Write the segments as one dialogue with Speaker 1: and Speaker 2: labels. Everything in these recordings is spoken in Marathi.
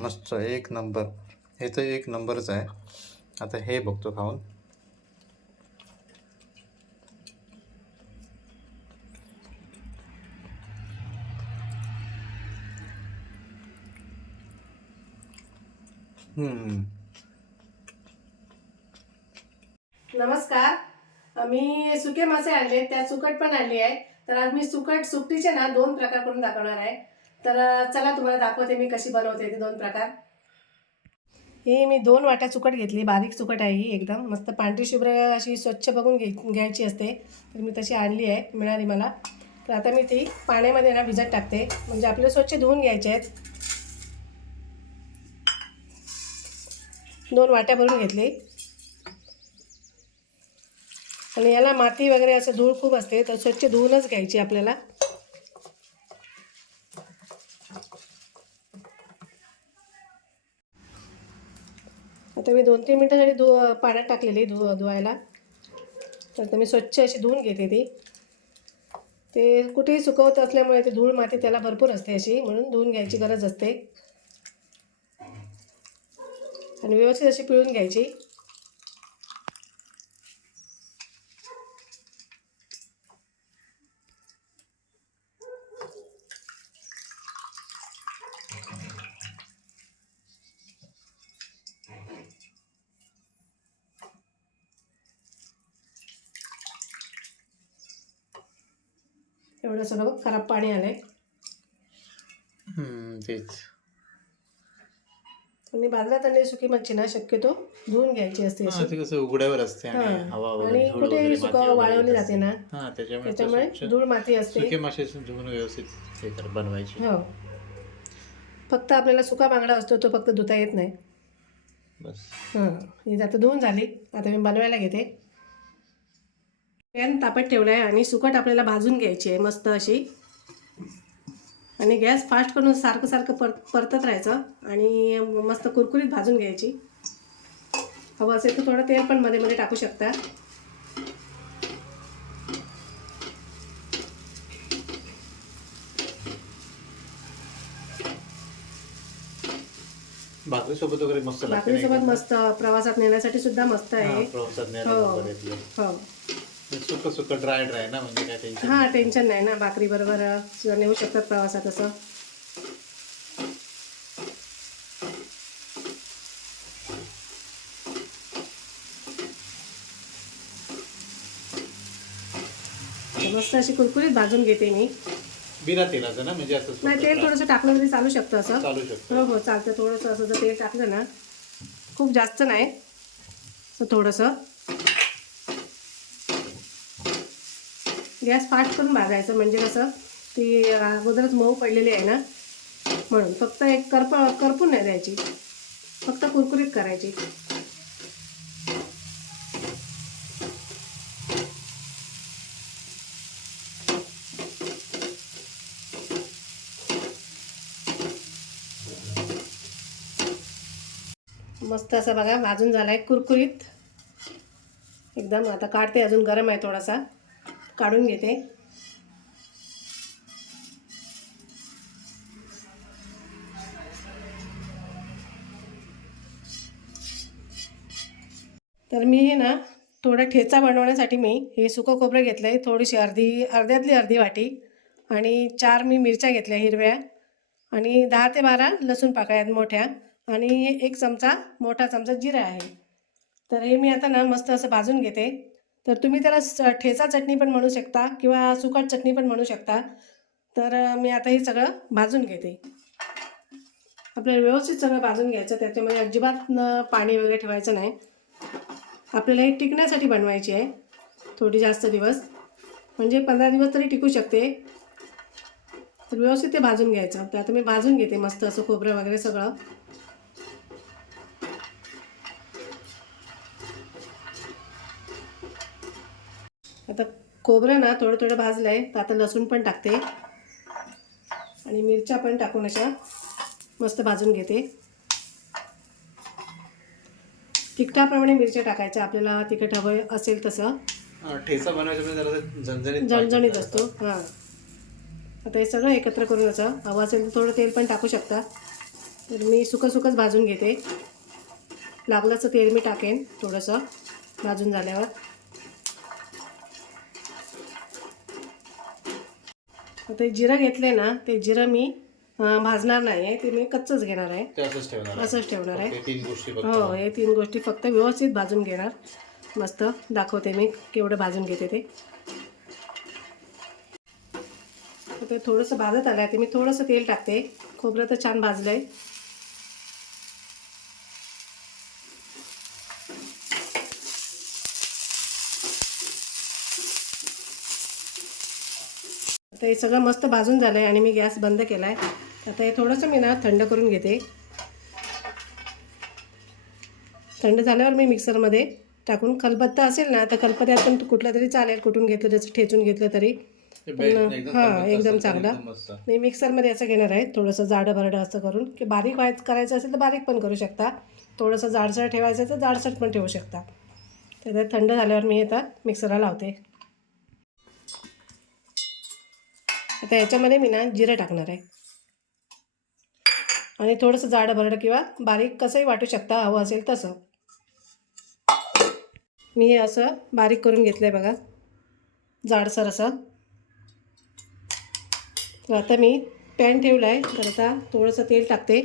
Speaker 1: मस्त एक नंबर. हे तर एक नंबरच आहे. आता हे बघतो खाऊन. हम्म.
Speaker 2: नमस्कार. मी सुके मासे आणले त्यात सुकट पण आणली आहे. तर आज मी सुकट सुकटीचे ना दोन प्रकार करून दाखवणार आहे. तर चला तुम्हाला दाखवते मी कशी बनवते ते दोन प्रकार. ही मी दोन वाट्या चुकट घेतली बारीक चुकट आहे ही एकदम. मस्त पांढरी शुभ्र अशी स्वच्छ बघून घे घ्यायची असते. तर मी तशी आणली आहे मिळाली मला. तर आता मी ती पाण्यामध्ये ना भिजत टाकते. म्हणजे आपले स्वच्छ धुवून घ्यायचे आहेत. दोन वाट्या भरून घेतली. आणि याला माती वगैरे असं धूळ खूप असते तर स्वच्छ धुवूनच घ्यायची आपल्याला आता मी दोन तीन मिनटासाठी धु पाण्यात टाकलेली धु धुवायला. तर मी स्वच्छ अशी धुवून घेते ती. ते कुठेही सुकवत असल्यामुळे ते धूळ माती त्याला भरपूर असते अशी म्हणून धुवून घ्यायची गरज असते. आणि व्यवस्थित अशी पिळून घ्यायची. सगळं बघ खराब पाणी आलंय.
Speaker 1: तेच.
Speaker 2: आणि बाजारात आणलेली सुकी मच्छी ना शक्यतो धुवून घ्यायची असते अशी.
Speaker 1: ते कसं उघड्यावर असते आणि. हवा वगैरे
Speaker 2: आणि
Speaker 1: धूळ वगैरे
Speaker 2: कुठेही
Speaker 1: माती
Speaker 2: सुका
Speaker 1: वगैरे
Speaker 2: वाळवली जाते ना.
Speaker 1: हा त्याच्यामुळे
Speaker 2: धूळ माती असते.
Speaker 1: सुके मासे धुवून व्यवस्थित हे कर बनवायचे.
Speaker 2: हो. फक्त आपल्याला सुका बांगडा असतो तो फक्त धुता येत नाही.
Speaker 1: बस.
Speaker 2: हां ही आता धुवून झाली. आता मी बनवायला घेते. पॅन तापत ठेवला आहे आणि सुकट आपल्याला भाजून घ्यायची आहे मस्त अशी. आणि गॅस फास्ट करून सारखं सारखं पर परतत राहायचं आणि मस्त कुरकुरीत भाजून घ्यायची. हवं असेल तर थोडं तेल पण मध्ये मध्ये टाकू शकता.
Speaker 1: भाकरी सोबत वगैरे मस्त
Speaker 2: भाकरीसोबत? मस्त प्रवासात नेण्यासाठी सुद्धा मस्त आहे. हो. हो.
Speaker 1: सुक सुक ड्राय ड्राय ना म्हणजे काय टेन्शन
Speaker 2: हां टेन्शन नाही ना भाकरी बरोबर नेऊ शकतात प्रवासात असं. मस्त अशी कुरकुरीत भाजून घेते मी.
Speaker 1: बिना तेलाचं ना म्हणजे असं
Speaker 2: नाही तेल. थोडंसं टाकलं तरी चालू शकतं असं.
Speaker 1: चालू शकतो.
Speaker 2: हो हो चालतं. थोडंसं असं जर तेल टाकलं ना खूप जास्त नाही. असं थोडंसं. गॅस फास्ट करून भाजायचं. म्हणजे कसं ती अगोदरच मऊ पडलेली आहे ना. म्हणून फक्त एक करप करपून नाही द्यायची. फक्त कुरकुरीत करायची. मस्त असं बघा भाजून झाला आहे कुरकुरीत. एकदम आता काढते अजून गरम आहे थोडासा. काढून घेते. तर मी हे ना थोडा ठेचा बनवण्यासाठी मी हे सुकं खोबरं घेतलं आहे थोडीशी अर्धी अर्ध्यातली अर्धी वाटी आणि चार मी मिरच्या घेतल्या हिरव्या आणि दहा ते बारा लसूण पाकळ्या मोठ्या आणि एक चमचा मोठा चमचा जिरा आहे. तर हे मी आता ना मस्त असं भाजून घेते. तर तुम्ही त्याला स ठेचा चटणी पण म्हणू शकता किंवा सुकट चटणी पण म्हणू शकता. तर मी आता हे सगळं भाजून घेते. आपल्याला व्यवस्थित सगळं भाजून घ्यायचं त्याच्यामध्ये अजिबात पाणी वगैरे ठेवायचं नाही. आपल्याला हे टिकण्यासाठी बनवायची आहे थोडी जास्त दिवस. म्हणजे पंधरा दिवस तरी टिकू शकते. तर व्यवस्थित ते भाजून घ्यायचं. तर आता मी भाजून घेते मस्त असं खोबरं वगैरे सगळं. आता खोबरं ना थोडं थोडं भाजलं आहे तर आता लसूण पण टाकते. आणि मिरच्या पण टाकून अशा मस्त भाजून घेते. तिखटाप्रमाणे मिरच्या टाकायच्या आपल्याला तिखट हवं असेल तसं.
Speaker 1: ठेचा जरा झणझणीत.
Speaker 2: असतो हां. आता हे सगळं एकत्र करून असं हवं असेल तर थोडं तेल पण टाकू शकता. तर मी सुकं सुकंच भाजून घेते. लागलंच तेल मी टाकेन थोडंसं भाजून झाल्यावर. हे जिरं घेतले ना ते जिरं मी भाजणार नाही आहे ते मी कच्चंच घेणार आहे.
Speaker 1: ते असंच ठेवणार आहे. हे
Speaker 2: हो तीन गोष्टी फक्त व्यवस्थित भाजून घेणार. मस्त दाखवते मी केवढं भाजून घेते ते. ते थोडंसं भाजत आलं आहे ते मी थोडंसं तेल टाकते. खोबरं तर छान भाजलं आहे आता हे सगळं मस्त भाजून झालं आहे आणि मी गॅस बंद केला आहे आता हे थोडंसं मी ना थंड करून घेते. थंड झाल्यावर मी मिक्सरमध्ये टाकून खलबत्ता असेल ना तर खलबत्त्यात पण कुठलं तरी चालेल कुठून घेतलं त्याचं ठेचून घेतलं तरी. हां एकदम
Speaker 1: तर
Speaker 2: चांगला. मी मिक्सरमध्ये असं घेणार आहे थोडंसं जाडं भरडं असं करून. की बारीक व्हाय करायचं असेल तर बारीक पण करू शकता. थोडंसं जाडसर ठेवायचं तर जाडसर पण ठेवू शकता. तर थंड झाल्यावर मी आता मिक्सरला लावते. आता याच्यामध्ये मी ना जिरं टाकणार आहे. आणि थोडंसं जाडं भरडं किंवा बारीक कसंही वाटू शकता हवं असेल तसं. मी हे असं बारीक करून घेतलं आहे बघा. जाडसर असं. तर आता मी पॅन ठेवला आहे तर आता थोडंसं तेल टाकते.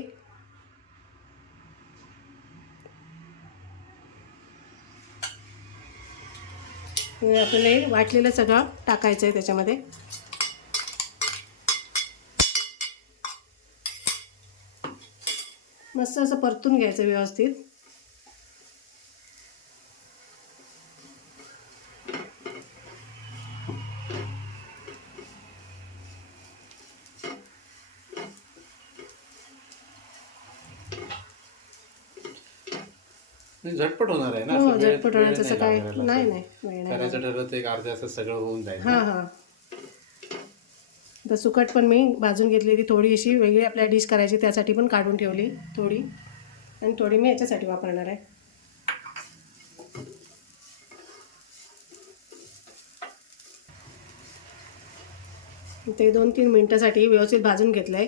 Speaker 2: आपल्याला वाटलेलं सगळं टाकायचं आहे त्याच्यामध्ये. मस्त असं परतून घ्यायचं व्यवस्थित.
Speaker 1: झटपट होणार आहे ना
Speaker 2: हो झटपट होण्याचं काय नाही. नाही
Speaker 1: करायचं ठरलं तर एक अर्ध्या असं सगळं होऊन जाईल
Speaker 2: हां हां. तर सुकट पण मी भाजून घेतलेली थोडी अशी वेगळी आपल्या डिश करायची त्यासाठी पण काढून ठेवली थोडी. आणि थोडी मी याच्यासाठी वापरणार आहे. ते दोन तीन मिनटासाठी व्यवस्थित भाजून घेतलं आहे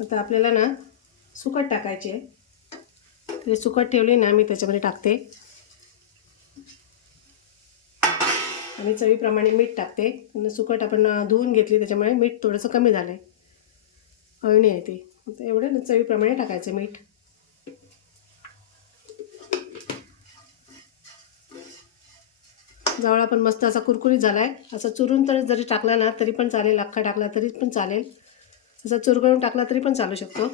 Speaker 2: आता आपल्याला ना सुकट टाकायची आहे. ते सुकट ठेवली ना मी त्याच्यामध्ये टाकते. आणि चवीप्रमाणे मीठ टाकते. सुकट आपण धुवून घेतली त्याच्यामुळे मीठ थोडंसं कमी झालं आहे अळणी आहे ती. एवढं ना चवीप्रमाणे टाकायचं मीठ. जावळा पण मस्त असा कुरकुरीत झाला आहे असा चुरून तर जरी टाकला ना तरी पण चालेल. अख्खा टाकला तरी पण चालेल. असा चुरगळून टाकला तरी पण चालू शकतो.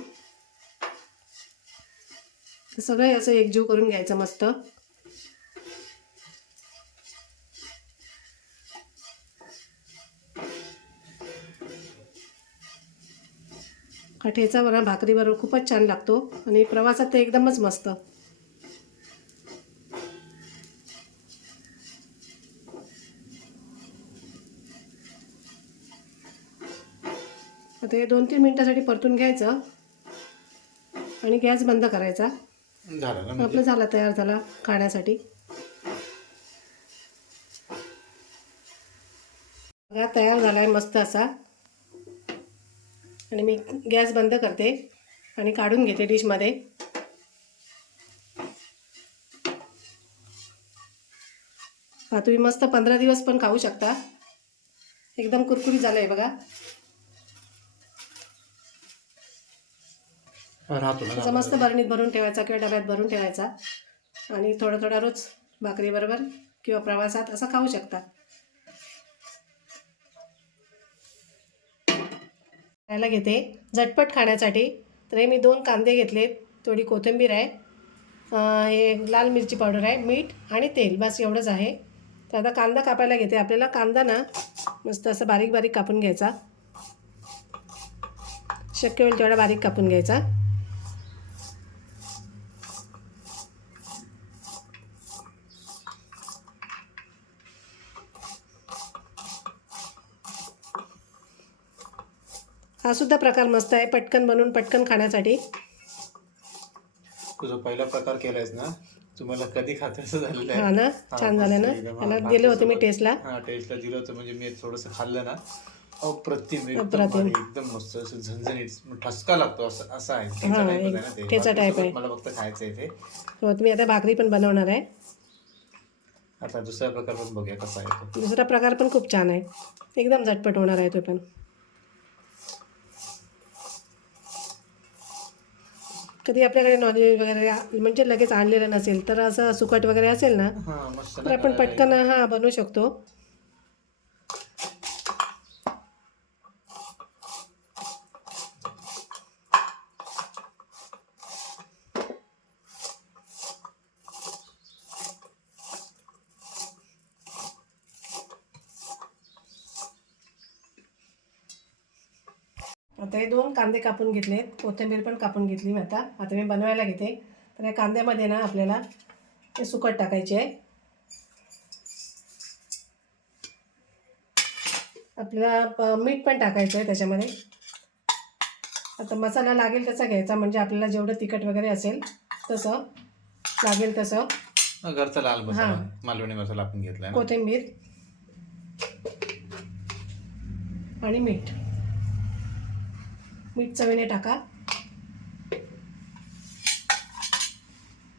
Speaker 2: सगळं सगळे असं एकजीव करून घ्यायचं मस्त. हा ठेचा बरा भाकरीबरोबर खूपच छान लागतो आणि प्रवासात तर एकदमच मस्त. आता हे दोन तीन मिनटासाठी परतून घ्यायचं आणि गॅस बंद करायचा.
Speaker 1: ना म्हणजे?
Speaker 2: आपलं झाला तयार झाला खाण्यासाठी. बघा तयार झाला आहे मस्त असा. आणि मी गॅस बंद करते आणि काढून घेते डिशमध्ये. हा तुम्ही मस्त पंधरा दिवस पण खाऊ शकता. एकदम कुरकुरीत झालं आहे बघा असं मस्त बरणीत भरून ठेवायचा किंवा डब्यात भरून ठेवायचा. आणि थोडा थोडा रोज भाकरीबरोबर किंवा प्रवासात असं खाऊ शकता. करायला घेते. झटपट खाण्यासाठी. तर हे मी दोन कांदे घेतले थोडी कोथिंबीर आहे. हे लाल मिरची पावडर आहे मीठ आणि तेल. बस एवढंच आहे. तर आता कांदा कापायला घेते. आपल्याला कांदा ना मस्त असं बारीक बारीक कापून घ्यायचा. शक्य होईल तेवढा बारीक कापून घ्यायचा. हा सुद्धा प्रकार मस्त आहे पटकन बनवून पटकन खाण्यासाठी.
Speaker 1: तुझा पहिला प्रकार केलायस ना? तुम्हाला कधी खात्याचं झालेलं
Speaker 2: हा
Speaker 1: आहे
Speaker 2: ना छान झालं ना?
Speaker 1: हा,
Speaker 2: त्याला गेले होते मी. टेस्टला
Speaker 1: हा टेस्टला दिलं होतं. म्हणजे मी थोडंसं खाल्लं ना. अप्रतिम एकदम
Speaker 2: अप्रतिम.
Speaker 1: भारी, एकदम मस्त. असं झणझणीत ठसका लागतो. असं असं आहे. ठेचा
Speaker 2: हा,
Speaker 1: type च
Speaker 2: एक
Speaker 1: आहे ना ते.
Speaker 2: ठेचा type आहे.
Speaker 1: भाकरीसोबत मला फक्त खायचं आहे ते
Speaker 2: मी आता भाकरी पण बनवणार आहे.
Speaker 1: आता दुसरा प्रकार पण बघूया कसा आहे तो.
Speaker 2: दुसरा प्रकार पण खूप छान आहे. एकदम झटपट होणार आहे तो पण. कधी आपल्याकडे नॉनव्हेज वगैरे म्हणजे लगेच आणलेलं नसेल तर असं सुकट वगैरे असेल ना तर आपण पटकन हा बनवू शकतो आता हे दोन कांदे कापून घेतलेत. कोथिंबीर पण कापून घेतली मी आता. आता मी बनवायला घेते. तर या कांद्यामध्ये ना आपल्याला हे सुकट टाकायचे आहे. आपल्याला मीठ पण टाकायचं आहे त्याच्यामध्ये. आता मसाला लागेल तसा घ्यायचा. म्हणजे आपल्याला जेवढं तिखट वगैरे असेल तसं लागेल तसं.
Speaker 1: घरचा लाल मसाला. मालवणी मसाला आपण घेतलाय ना.
Speaker 2: कोथिंबीर. आणि मीठ. मीठ चवीने टाका.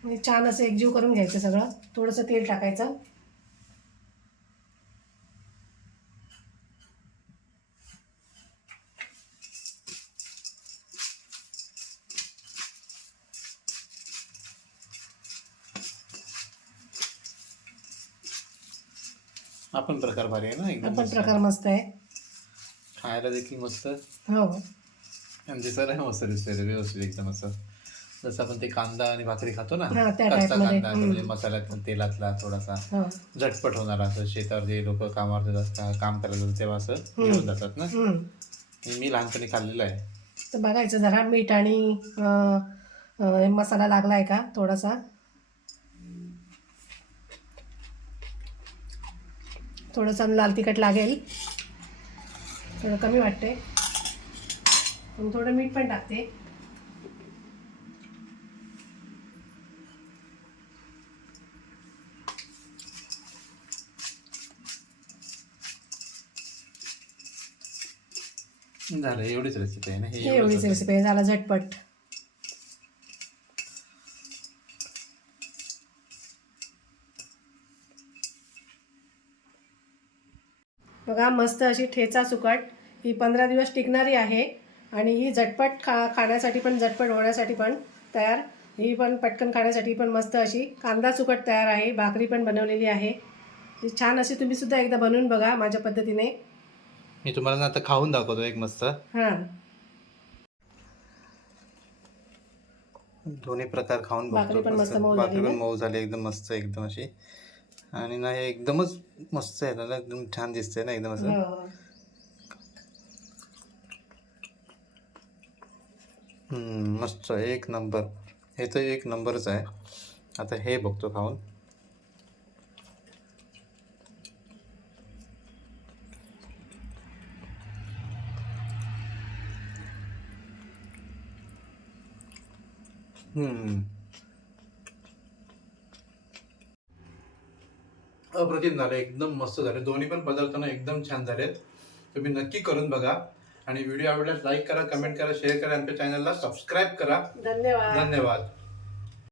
Speaker 2: आणि छान असं एकजीव करून घ्यायचं सगळं. थोडंसं तेल टाकायचं.
Speaker 1: हा पण प्रकार भारी आहे ना एकदम
Speaker 2: आपण. प्रकार मस्त आहे.
Speaker 1: खायला देखील मस्त.
Speaker 2: हो.
Speaker 1: आणि दिसायला मस्त दिसतंय ते व्यवस्थित एकदम असं. जसं आपण ते कांदा आणि भाकरी खातो ना
Speaker 2: हा, त्या
Speaker 1: कच्चा
Speaker 2: type मध्ये.
Speaker 1: कांदा
Speaker 2: हम्म.
Speaker 1: म्हणजे मसाल्यात तेलातला थोडासा
Speaker 2: हो.
Speaker 1: झटपट होणारा असं. शेतावर जे लोक कामावर जातात का- काम करायला जातात तेव्हा असं घेऊन जातात ना.
Speaker 2: हम्म.
Speaker 1: हे मी लहानपणी खाल्लेलं आहे.
Speaker 2: तर बघायचं जरा मीठ आणि अं, अं, मसाला लागला आहे का थोडासा? थोडंसं लाल तिखट लागेल. थोडं कमी वाटते पण थोडं मीठ पण टाकते.
Speaker 1: झालं एवढीच रेसिपी आहे ना? हे एवढंच.
Speaker 2: रेसिपी आहे झाला झटपट. बघा मस्त अशी ठेचा सुकट. ही पंधरा दिवस टिकणारी आहे. आणि ही झटपट खा खाण्यासाठी पण झटपट होण्यासाठी पण तयार. ही पण पटकन खाण्यासाठी पण मस्त अशी कांदा सुकट तयार आहे. भाकरी पण बनवलेली आहे. ही छान अशी तुम्ही सुद्धा एकदा बनवून बघा माझ्या पद्धतीने.
Speaker 1: मी तुम्हाला ना आता खाऊन दाखवतो एक मस्त.
Speaker 2: हां.
Speaker 1: दोन्ही प्रकार खाऊन
Speaker 2: भाकरी
Speaker 1: बघतो
Speaker 2: पण मस्त. मऊ
Speaker 1: भाकरी
Speaker 2: झाली
Speaker 1: पण
Speaker 2: ना?
Speaker 1: मऊ झाली एकदम मस्त एकदम अशी. आणि ना हे एकदमच मस्त आहे ना एकदम छान दिसतंय ना एकदम असं?
Speaker 2: हो
Speaker 1: हम्म, मस्त. एक नंबर. हे तर एक नंबरच आहे. आता हे बघतो खाऊन. हम्म. अप्रतिम झालं. एकदम मस्त झाले. दोन्ही पण पदार्थ ना एकदम छान झालेत. तुम्ही नक्की करून बघा. आणि व्हिडिओ आवडल्यास लाईक करा कमेंट करा शेअर करा आमच्या चॅनलला सबस्क्राईब करा.
Speaker 2: धन्यवाद.
Speaker 1: धन्यवाद.